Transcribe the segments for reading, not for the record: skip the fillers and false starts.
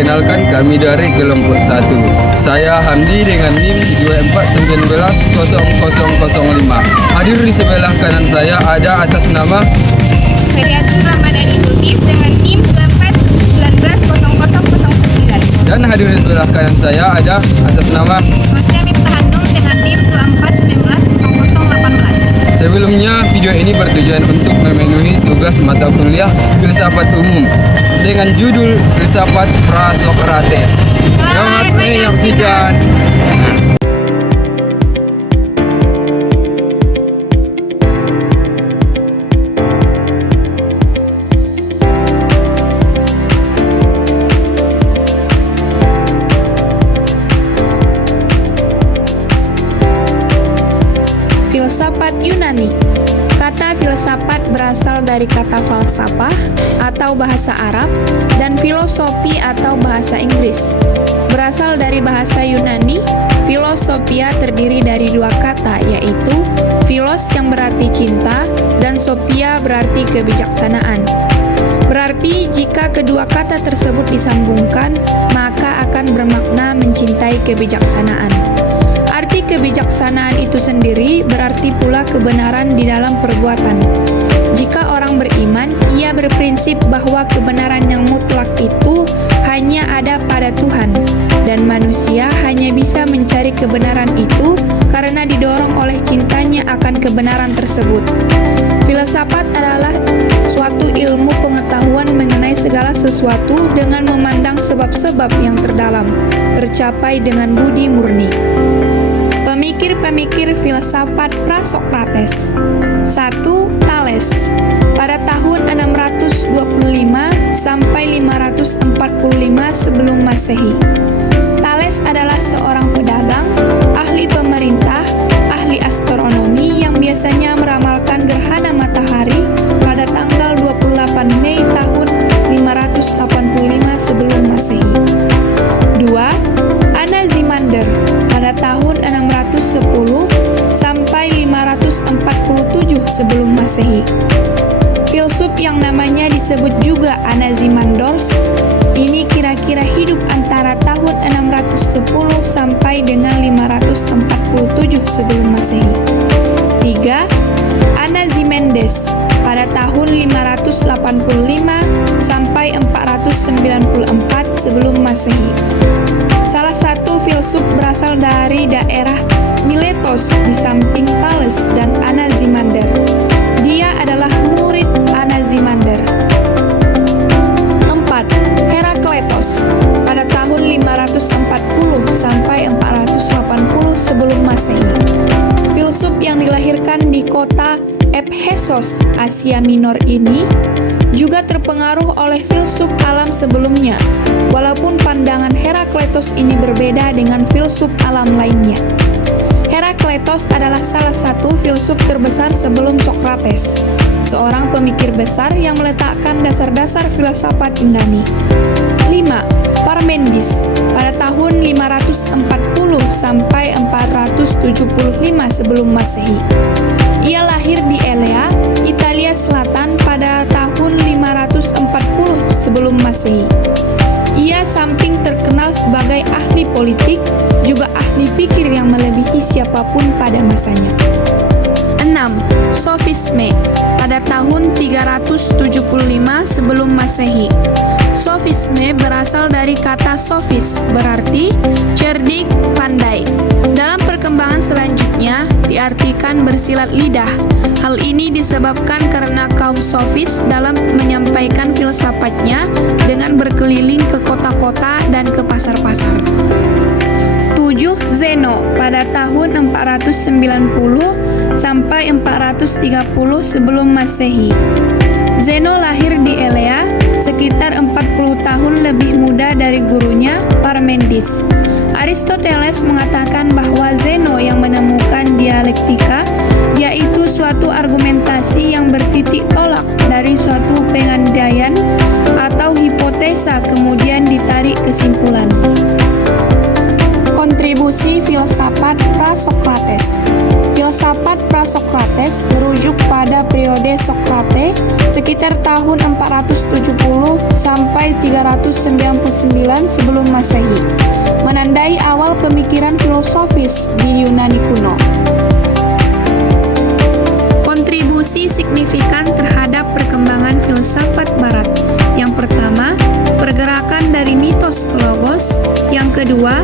Perkenalkan, kami dari kelompok 1. Saya Hamdi dengan NIM 2419005. Hadir di sebelah kanan saya ada atas nama Feriatul Ramadhani Lubis dengan NIM 2419009. dan hadir di sebelah kanan saya ada atas nama Masya Miftah Handung dengan NIM 2419018. Sebelumnya, video ini bertujuan untuk memenuhi tugas mata kuliah filsafat umum dengan judul Filsafat Pra-Sokrates. Selamat menyaksikan. Filsafat Yunani. Kata filsafat berasal dari kata falsafah atau bahasa Arab dan filosofi atau bahasa Inggris. Berasal dari bahasa Yunani, filosofia terdiri dari dua kata, yaitu philos yang berarti cinta dan sophia berarti kebijaksanaan. Berarti jika kedua kata tersebut disambungkan, maka akan bermakna mencintai kebijaksanaan. Arti kebijaksanaan itu sendiri berarti pula kebenaran di dalam perbuatan. Jika orang beriman, ia berprinsip bahwa kebenaran yang mutlak itu hanya ada pada Tuhan, dan manusia hanya bisa mencari kebenaran itu karena didorong oleh cintanya akan kebenaran tersebut. Filsafat adalah suatu ilmu pengetahuan mengenai segala sesuatu dengan memandang sebab-sebab yang terdalam, tercapai dengan budi murni. Pemikir-pemikir filsafat pra-Sokrates. 1. Thales. Pada tahun 625 sampai 545 sebelum Masehi. Thales adalah seorang pedagang, ahli pemerintah, ahli astronomi yang biasanya meramalkan gerhana matahari pada tanggal 28 Mei tahun 585 sebelum Masehi. 2. Anaximander pada tahun 610 sampai 547 sebelum Masehi. Filsuf yang namanya disebut juga Anaximandros ini kira-kira hidup antara tahun 610 sampai dengan 547 sebelum Masehi. 3. Anaximenes pada tahun 585 sampai 494 sebelum Masehi. Salah satu filsuf berasal dari daerah Miletos di samping Thales dan Anaximander. Dia adalah murid Anaximander. 4. Herakleitos pada tahun 540 sampai 480 sebelum Masehi. Filsuf yang dilahirkan di kota Ephesos, Asia Minor ini juga terpengaruh oleh filsuf alam sebelumnya, walaupun pandangan Herakleitos ini berbeda dengan filsuf alam lainnya. Herakleitos adalah salah satu filsuf terbesar sebelum Sokrates, seorang pemikir besar yang meletakkan dasar-dasar filsafat Yunani. 5. Parmenides pada tahun 540 sampai 475 sebelum Masehi. Ia lahir di Elea, Italia Selatan pada tahun 540 sebelum Masehi. Ia samping terkenal sebagai ahli politik, juga ahli pikir yang melebihi siapapun pada masanya. 6. Sofisme pada tahun 375 sebelum Masehi. Sofisme berasal dari kata sofis, berarti cerdik, pandai. Dalam perkembangan selanjutnya diartikan bersilat lidah. Hal ini disebabkan karena kaum sofis dalam menyampaikan filsafatnya dengan berkeliling ke kota-kota dan ke pasar-pasar. 7. Zeno pada tahun 490 sampai 430 sebelum Masehi. Zeno lahir di Elea, sekitar 40 tahun lebih muda dari gurunya Parmenides. Aristoteles mengatakan bahwa Zeno yang menemukan dialektika, yaitu suatu argumentasi yang bertitik tolak dari suatu pengandaian atau hipotesa kemudian ditarik kesimpulan. Kontribusi filsafat pra-Sokrates. Filsafat Prasokrates merujuk pada periode Sokrates sekitar tahun 470 sampai 399 sebelum Masehi, menandai awal pemikiran filosofis di Yunani kuno. Kontribusi signifikan terhadap perkembangan filsafat Barat. Yang pertama, pergerakan dari mitos ke logos. Yang kedua,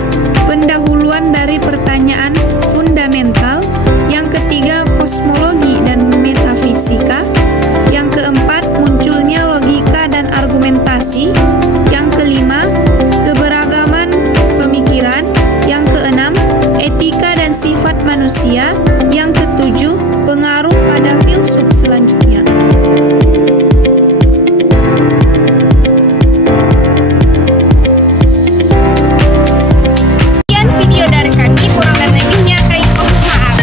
pendahuluan dari pertanyaan fundamental. Yang ketiga, kosmologi dan metafisika. Yang keempat, munculnya logika dan argumentasi. Yang kelima, keberagaman pemikiran. Yang keenam, etika dan sifat manusia. Yang ketujuh, pengaruh pada filsuf selanjutnya. Sekian video dari kami, kurang dan lebihnya kami mohon maaf.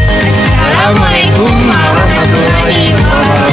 Assalamualaikum warahmatullahi wabarakatuh.